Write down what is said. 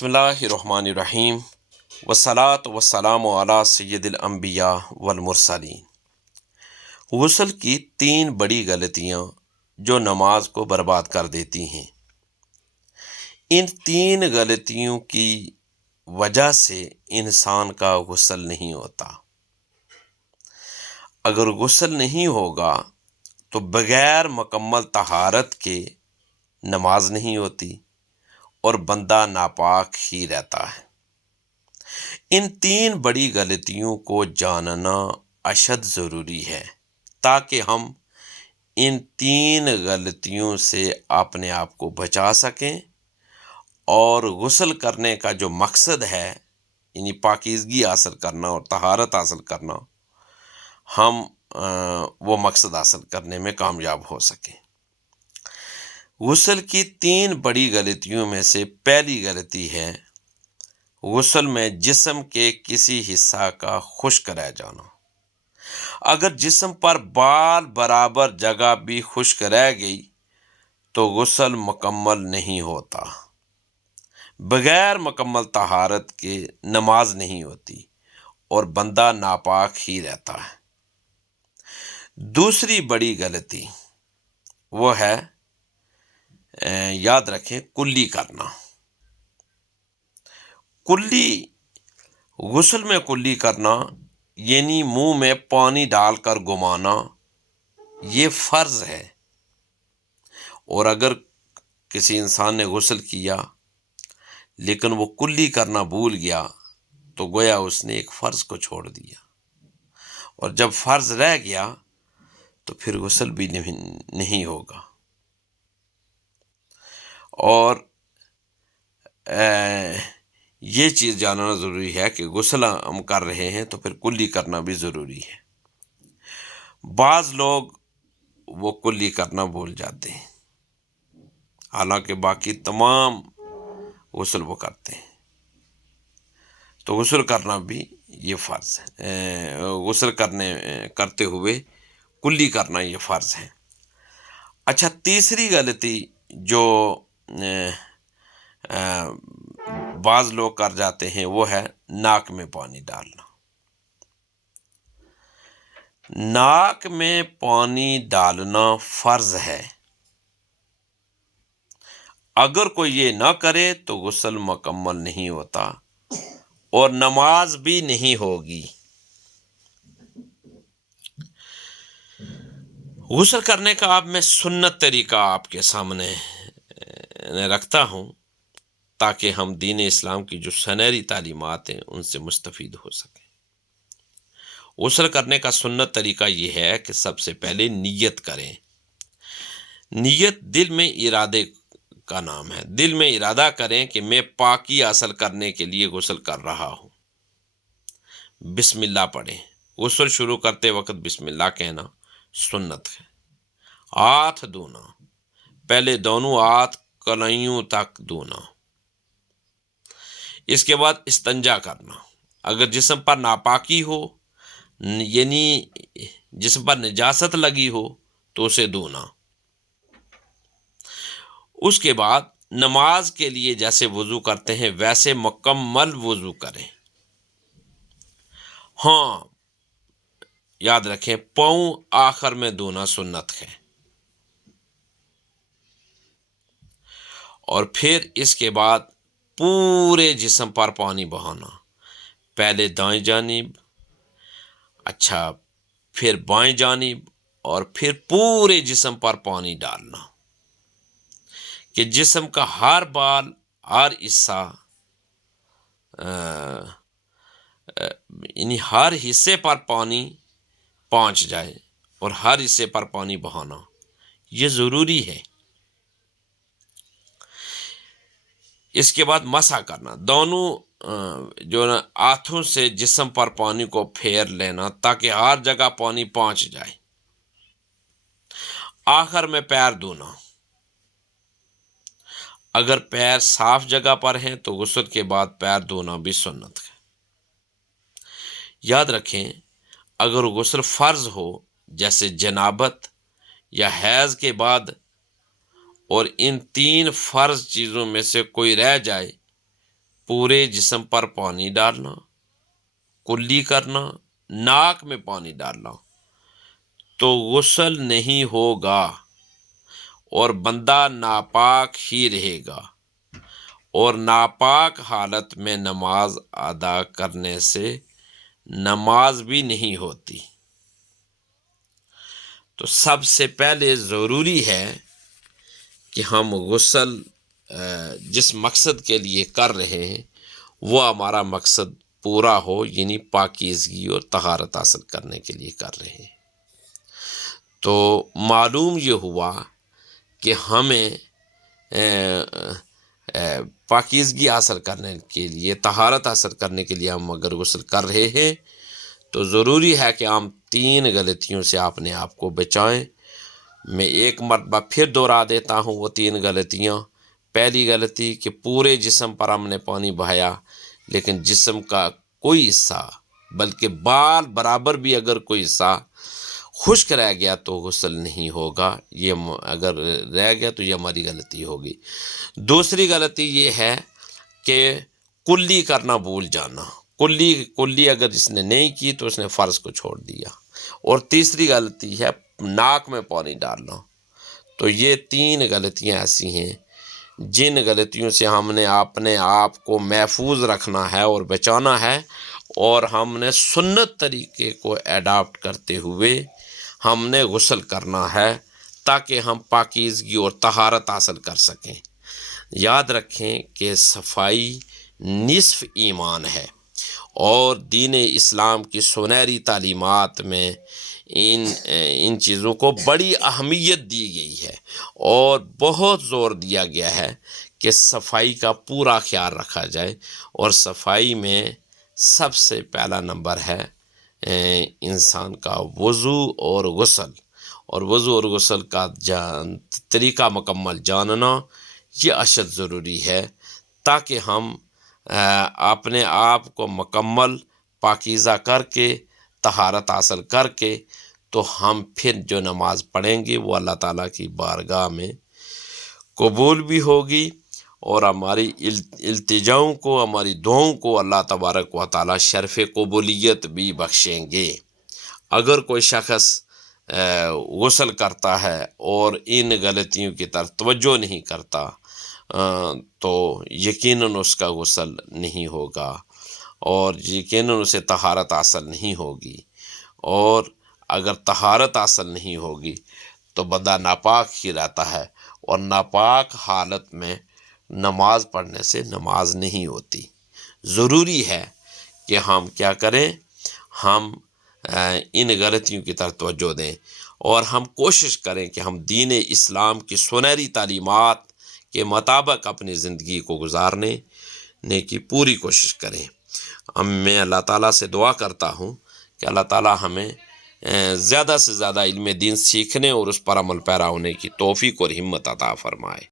بسم اللہ الرحمن الرحیم والصلاة والسلام علی سید الانبیاء والمرسلین۔ غسل کی 3 بڑی غلطیاں جو نماز کو برباد کر دیتی ہیں۔ ان 3 غلطیوں کی وجہ سے انسان کا غسل نہیں ہوتا۔ اگر غسل نہیں ہوگا تو بغیر مکمل طہارت کے نماز نہیں ہوتی اور بندہ ناپاک ہی رہتا ہے۔ ان 3 بڑی غلطیوں کو جاننا اشد ضروری ہے تاکہ ہم ان 3 غلطیوں سے اپنے آپ کو بچا سکیں اور غسل کرنے کا جو مقصد ہے یعنی پاکیزگی حاصل کرنا اور طہارت حاصل کرنا، ہم وہ مقصد حاصل کرنے میں کامیاب ہو سکیں۔ غسل کی 3 بڑی غلطیوں میں سے پہلی غلطی ہے غسل میں جسم کے کسی حصہ کا خشک رہ جانا۔ اگر جسم پر بال برابر جگہ بھی خشک رہ گئی تو غسل مکمل نہیں ہوتا۔ بغیر مکمل طہارت کے نماز نہیں ہوتی اور بندہ ناپاک ہی رہتا ہے۔ دوسری بڑی غلطی وہ ہے یاد رکھیں کلی کرنا۔ غسل میں کلی کرنا یعنی منہ میں پانی ڈال کر گھمانا، یہ فرض ہے۔ اور اگر کسی انسان نے غسل کیا لیکن وہ کلی کرنا بھول گیا تو گویا اس نے ایک فرض کو چھوڑ دیا، اور جب فرض رہ گیا تو پھر غسل بھی نہیں ہوگا۔ اور یہ چیز جاننا ضروری ہے کہ غسل ہم کر رہے ہیں تو پھر کلی کرنا بھی ضروری ہے۔ بعض لوگ وہ کلی کرنا بھول جاتے ہیں حالانکہ باقی تمام غسل وہ کرتے ہیں، تو غسل کرنا بھی یہ فرض ہے۔ غسل کرتے ہوئے کلی کرنا یہ فرض ہے۔ اچھا، تیسری غلطی جو بعض لوگ کر جاتے ہیں وہ ہے ناک میں پانی ڈالنا۔ ناک میں پانی ڈالنا فرض ہے۔ اگر کوئی یہ نہ کرے تو غسل مکمل نہیں ہوتا اور نماز بھی نہیں ہوگی۔ غسل کرنے کا اب میں سنت طریقہ آپ کے سامنے رکھتا ہوں تاکہ ہم دین اسلام کی جو سنہری تعلیمات ہیں ان سے مستفید ہو سکیں۔ غسل کرنے کا سنت طریقہ یہ ہے کہ سب سے پہلے نیت کریں۔ نیت دل میں ارادے کا نام ہے۔ دل میں ارادہ کریں کہ میں پاکی حاصل کرنے کے لیے غسل کر رہا ہوں۔ بسم اللہ پڑھیں۔ غسل شروع کرتے وقت بسم اللہ کہنا سنت ہے۔ ہاتھ دھونا، پہلے دونوں ہاتھ کلائیوں تک دھونا۔ اس کے بعد استنجا کرنا۔ اگر جسم پر ناپاکی ہو یعنی جسم پر نجاست لگی ہو تو اسے دھونا۔ اس کے بعد نماز کے لیے جیسے وضو کرتے ہیں ویسے مکمل وضو کریں۔ ہاں، یاد رکھیں پاؤں آخر میں دھونا سنت ہے۔ اور پھر اس کے بعد پورے جسم پر پانی بہانا، پہلے دائیں جانب، پھر بائیں جانب، اور پھر پورے جسم پر پانی ڈالنا کہ جسم کا ہر بال، ہر حصہ یعنی ہر حصے پر پانی پہنچ جائے اور ہر حصے پر پانی بہانا یہ ضروری ہے۔ اس کے بعد مسح کرنا، دونوں جو ہاتھوں سے جسم پر پانی کو پھیر لینا تاکہ ہر جگہ پانی پہنچ جائے۔ آخر میں پیر دھونا۔ اگر پیر صاف جگہ پر ہیں تو غسل کے بعد پیر دھونا بھی سنت ہے۔ یاد رکھیں اگر غسل فرض ہو جیسے جنابت یا حیض کے بعد اور ان 3 فرض چیزوں میں سے کوئی رہ جائے پورے جسم پر پانی ڈالنا، کلی کرنا، ناک میں پانی ڈالنا، تو غسل نہیں ہوگا اور بندہ ناپاک ہی رہے گا، اور ناپاک حالت میں نماز ادا کرنے سے نماز بھی نہیں ہوتی۔ تو سب سے پہلے ضروری ہے کہ ہم غسل جس مقصد کے لیے کر رہے ہیں وہ ہمارا مقصد پورا ہو، یعنی پاکیزگی اور طہارت حاصل کرنے کے لیے کر رہے ہیں۔ تو معلوم یہ ہوا کہ ہمیں پاکیزگی حاصل کرنے کے لیے، طہارت حاصل کرنے کے لیے ہم اگر غسل کر رہے ہیں تو ضروری ہے کہ ہم 3 غلطیوں سے اپنے آپ کو بچائیں۔ میں ایک مرتبہ پھر دہرا دیتا ہوں وہ 3 غلطیاں۔ پہلی غلطی کہ پورے جسم پر ہم نے پانی بہایا لیکن جسم کا کوئی حصہ، بلکہ بال برابر بھی اگر کوئی حصہ خشک رہ گیا تو غسل نہیں ہوگا، یہ اگر رہ گیا تو یہ ہماری غلطی ہوگی۔ دوسری غلطی یہ ہے کہ کلی کرنا بھول جانا، کلی اگر جس نے نہیں کی تو اس نے فرض کو چھوڑ دیا۔ اور تیسری غلطی ہے ناک میں پانی ڈالنا۔ تو یہ 3 غلطیاں ایسی ہیں جن غلطیوں سے ہم نے اپنے آپ کو محفوظ رکھنا ہے اور بچانا ہے، اور ہم نے سنت طریقے کو ایڈاپٹ کرتے ہوئے ہم نے غسل کرنا ہے تاکہ ہم پاکیزگی اور طہارت حاصل کر سکیں۔ یاد رکھیں کہ صفائی نصف ایمان ہے، اور دین اسلام کی سنہری تعلیمات میں ان چیزوں کو بڑی اہمیت دی گئی ہے اور بہت زور دیا گیا ہے کہ صفائی کا پورا خیال رکھا جائے۔ اور صفائی میں سب سے پہلا نمبر ہے انسان کا وضو اور غسل، اور وضو اور غسل کا طریقہ مکمل جاننا یہ اشد ضروری ہے تاکہ ہم اپنے آپ کو مکمل پاکیزہ کر کے، طہارت حاصل کر کے، تو ہم پھر جو نماز پڑھیں گے وہ اللہ تعالیٰ کی بارگاہ میں قبول بھی ہوگی، اور ہماری التجاؤں کو، ہماری دعاؤں کو اللہ تبارک و تعالیٰ شرف قبولیت بھی بخشیں گے۔ اگر کوئی شخص غسل کرتا ہے اور ان غلطیوں کی طرف توجہ نہیں کرتا تو یقیناً اس کا غسل نہیں ہوگا، اور یقیناً اسے طہارت حاصل نہیں ہوگی، اور اگر طہارت حاصل نہیں ہوگی تو بندہ ناپاک ہی رہتا ہے، اور ناپاک حالت میں نماز پڑھنے سے نماز نہیں ہوتی۔ ضروری ہے کہ ہم کیا کریں، ہم ان غلطیوں کی طرف توجہ دیں، اور ہم کوشش کریں کہ ہم دین اسلام کی سنہری تعلیمات کے مطابق اپنی زندگی کو گزارنے کی پوری کوشش کریں۔ میں اللہ تعالیٰ سے دعا کرتا ہوں کہ اللہ تعالیٰ ہمیں زیادہ سے زیادہ علم دین سیکھنے اور اس پر عمل پیرا ہونے کی توفیق اور ہمت عطا فرمائے۔